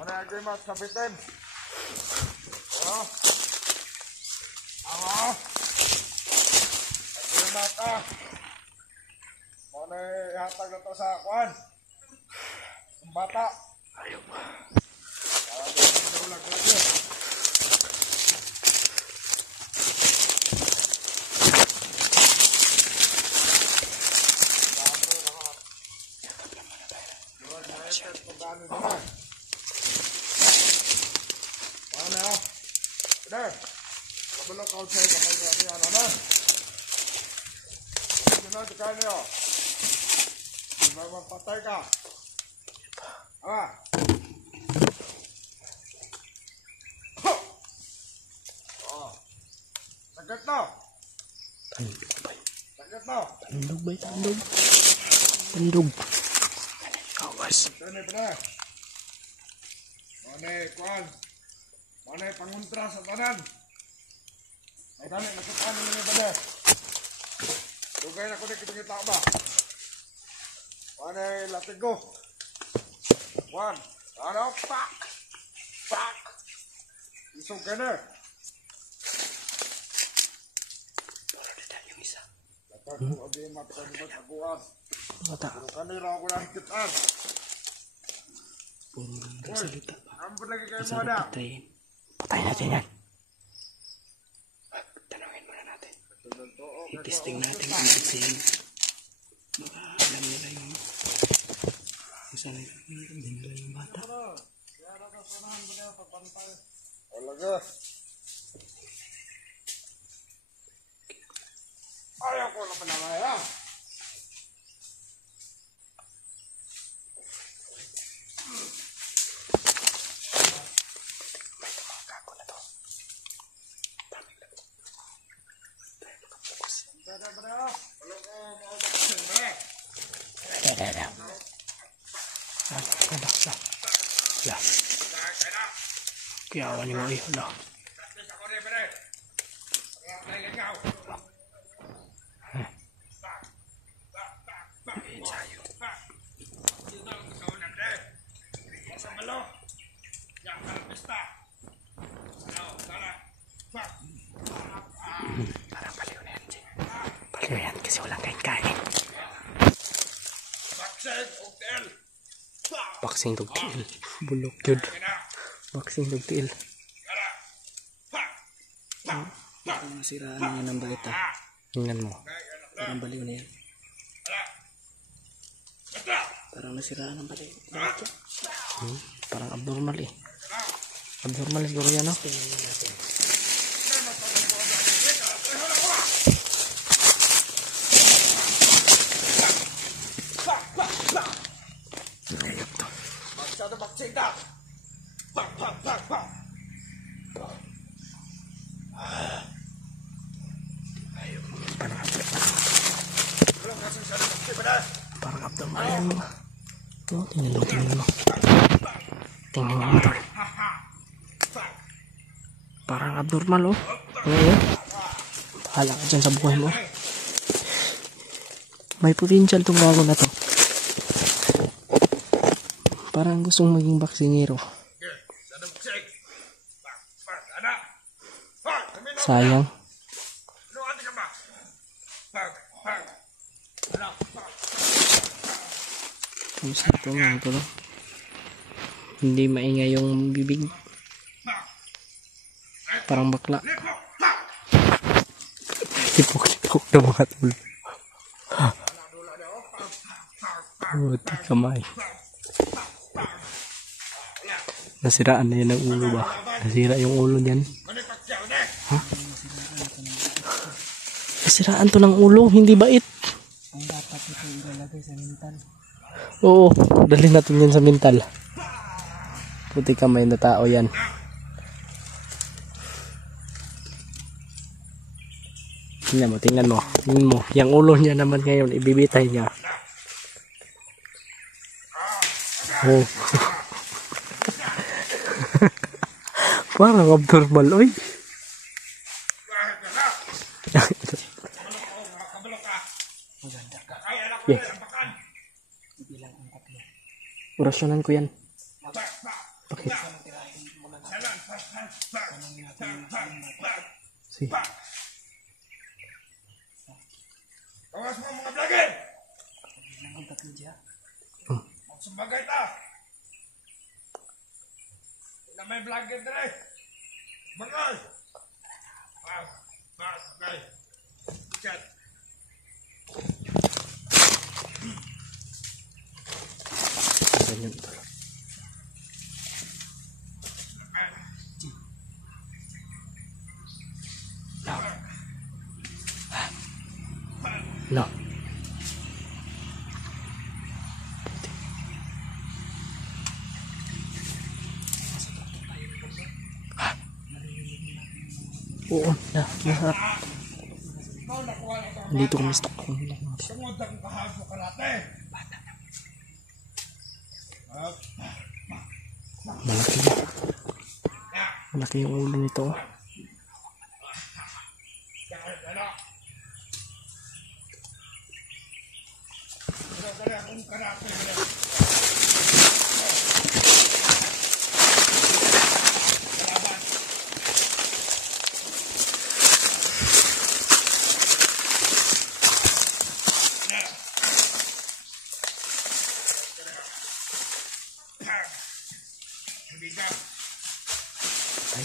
Mana agreement kapitan? Oh. Awas. Agreement ah. Mana hatag na to sa kwan? Ang bata. Ayaw ba? Bener, kabelok kau cek kapal ni anak na. Jangan tekan dia. Memang patay ka. Ah. Oh. Sakit na. Tandog ba? Sakit na. Tandog ba? Tandog. Tandog. Awas. Bener bener. Mana kuan? Mana panguntra sa tanan? Ay gani nakutan ni bener. Dugay na ko ni kita ba? Mana latigo? One. Ano pak? Pak. Isog ka na. Para dito yung isa. Latak ko agi mapagod aguan. Mata. Pero kanira ko lang kitaan. Puro nagsalita ba? Ampun lagi kayo mo Masarap na. patayin. Patayin natin yan. Tanungin muna natin. I-testing natin kung kasi baka alam nila yung saan nila yung bata. Talaga. Ayaw ko na panamaya. May tumakago na to. Tama lang. Tayo makapokus. Kaya awan yung mga iho na. Ensayo. Parang baliw na yan. Baliw yan kasi walang kain-kain. Boxing tugtiil. Bulok yun. Boxing tugtiil. Parang nasiraan niya ng bait ah. Tingnan mo. Parang baliw na yan. Parang nasiraan ng bait. Parang abnormal eh. Abnormal siguro yan no? Tingnan natin. Ayop to. Masyado magsing ka. Pak, pak, pak, pak. Ayop. Parang abnormal yan mo. Oh, tingnan mo, tingnan mo. Tingnan mo ito. Parang abnormal oh. Ngayon. Bahala ka dyan sa buhay mo. May potential tong gago na to. Parang gustong maging baksingero. Sayang. Kamusta ito mga ito no? Hindi maingay yung bibig. Parang bakla. Tipok-tipok na mga tol. Buti kamay. Nasiraan na yan ang ulo ba? Nasira yung ulo niyan. Huh? Nasiraan to ng ulo, hindi bait. Ang dapat ito ilalagay sa mental. Oo, dalhin natin yan sa mental. Puti kamay na tao yan. Tingnan mo, tingnan mo. Tingnan mo, yung ulo niya naman ngayon, ibibitay niya. Oh. Parang abnormal, oy. Yes. Orasyonan ko yan. Bakit? Si. Tawas mo mga vlogger! Nangong tatlo dyan. Magsubagay ta! Na may vlogger dere! Bangay! Okay. Chat. Ganyan ito. No. Oo, na. Masarap. Dito kami stock kung ilang mga. Tungod ang kahago karate. Malaki. Malaki yung ulo nito. Ay.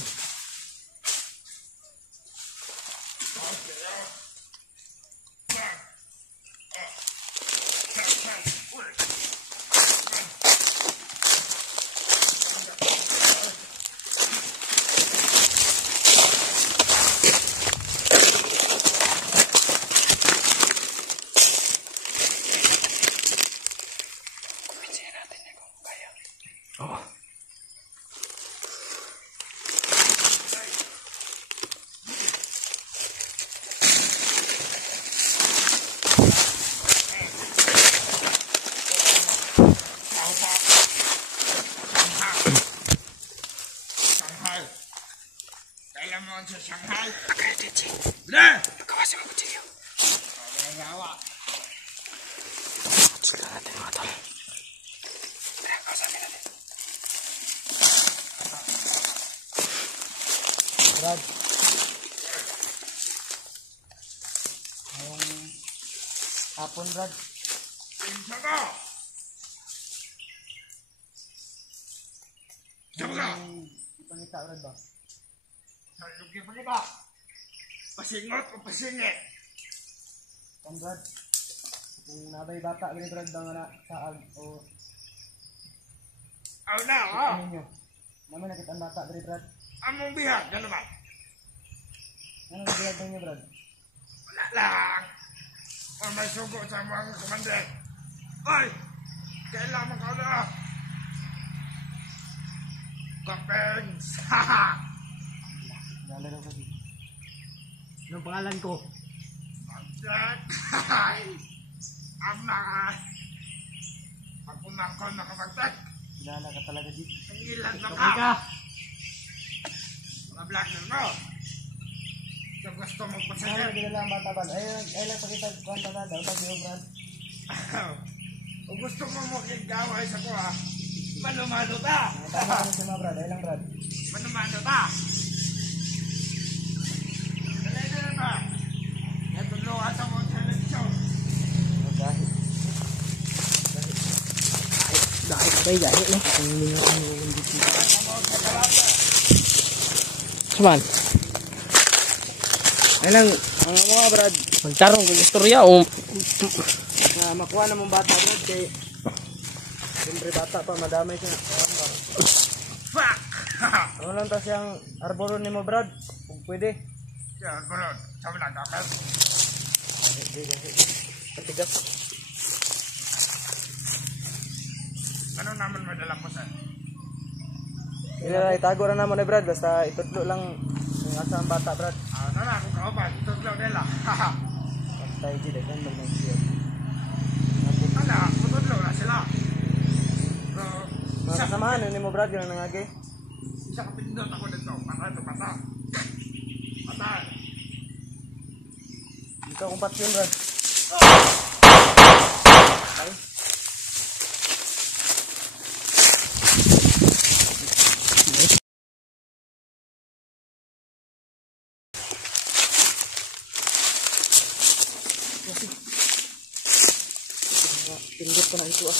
Oh. Shanghai. Kailan mo sa Shanghai? Agad dito. Bre! Nagkawasin mo kutsilyo. Gawa. Sila natin mga tol. Tara, kawasamin natin. Brad. Ngayong hapon, Brad. Pinsa ka! Saan ka? Ipangita, Brad ba? Saan lugi pa kita? Pasingot o pasingit? Kan, Brad. Kung nabay bata, gini, Brad, bang na saag o Aw na, ha? ano nyo? Naman nakita ang bata, gini, Brad. Among bihag, gano'n ba? Ano nagbilag nyo, Brad? Wala lang. O may sugo sa mga komandre. Ay! Kailangan ka na. Kapengs! Haha! Lalaro ko dito. Anong pangalan ko? Jack! Ay! Ang mga... Pagpunang ko nakapagtag. Kilala ka talaga dito. Ang ilan na Okay ka. ka! Mga vlogger mo. Kung gusto mong Ano pasagin. nagdala ang bata, Brad? Ay lang pakita kwanta na daw. Pag yung, Brad. Kung gusto mo makigaway sa ko ha. Manumano ta. Tama ka na siya, mga Brad. Ay lang, Brad. Manumano ta. Dalay na ba? Ito lo asa mo sa leksyon. Dahil. Dahil no? Ang hindi nga ano yung dito. Asa mo sa karate. Saman, Ay lang, ang mga, Brad. magtarong kong istorya o Na makuha na mong bata, Brad. Kay... Siyempre bata pa, madamay ka. Fuck! Ano lang ta siyang arboron ni mo, Brad? Kung pwede. Yan, bulod. Sabi lang kapel. Patigas. Ano naman may dalang po sir? Itago na naman eh, Brad. Basta itutlo lang yung asa ang bata, Brad. Nala, kung kaupan. Ito lang nila. Patay dito, kan mag-nag-siya. Nala, kutudlo na sila. So, Mga kasamahan, yun mo, Brad, yun ang nangagi. isa kapindot ako dito. Patay ito, patay. Patay. Ikaw kung pat yun, Brad. Ay. Pindot pa na ito ah.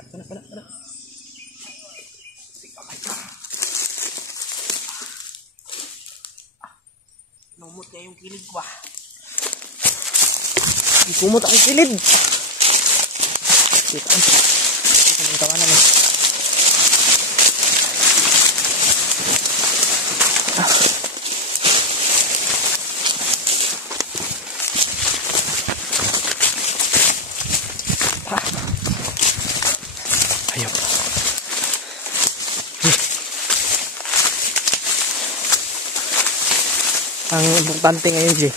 Kana. Numot niya yung kilig ko ah. Kumot ang kilid. Kita ang tawanan eh. Ayaw. Ang importante ngayon, Jay,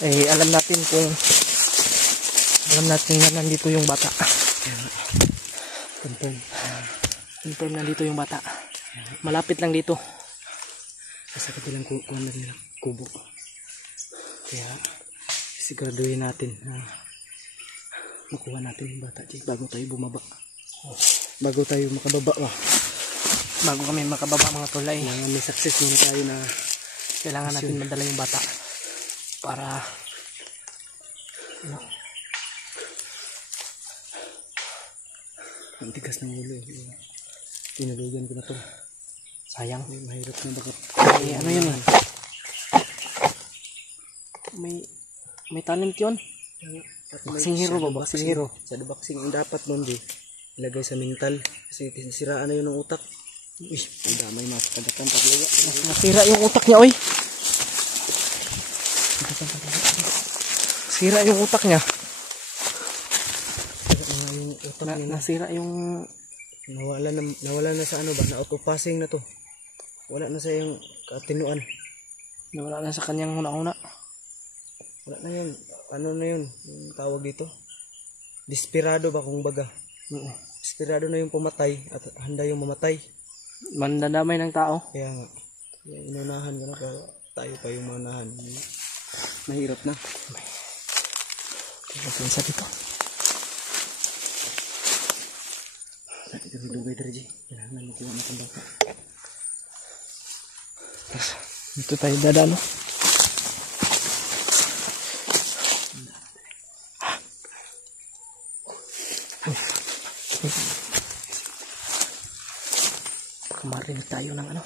ay alam natin na nandito yung bata. Confirm nandito yung bata. Malapit lang dito. Sa katilang kukuha na nila kubo. Kaya siguraduhin natin na makuha natin yung bata, Jay, bago tayo bumaba. Bago tayo makababa. Bago kami makababa mga tulay, Kailangan may success muna tayo na kailangan natin madala yung bata para ang tigas ng ulo. Tinulugan ko na to. sayang. Mahirap na baka May ano yun eh. May talent yun. Boxing hero ba? Boxing hero. Sa boxing ang dapat nun, Jay, ilagay sa mental. Kasi siraan na yun ng utak. Uy, ang damay mga kagatan paglaga. Nasira yung utak niya, oy. Sira yung utak niya. Yung utak niya Nasira yung... nawala na sa ano ba? Na-out of passing na to. Wala na sa yung katinuan. Nawala na sa kanyang una-una. Wala na yun. Ano na yun? Yung tawag dito? Desperado ba kung baga? Desperado na yung pumatay at handa yung mamatay. Mandadamay ng tao. Kaya nga, inunahan ko na pero tayo pa yung manahan. Mahirap na. Pinsa dito. Dati kami dugay dari, Jay. Kailangan makuha na itong bata. Dito tayo dadalo. Marinig tayo ng ano.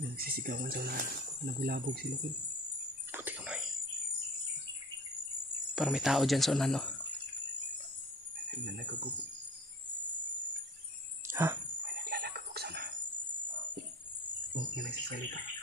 Nagsisigawan sa unahan. Nabulabog sila ko. Puti kamay. Parang may tao dyan sa unan, no? May nagkabog. Ha? May naglalagabog sana. Oh, may nagsasalita.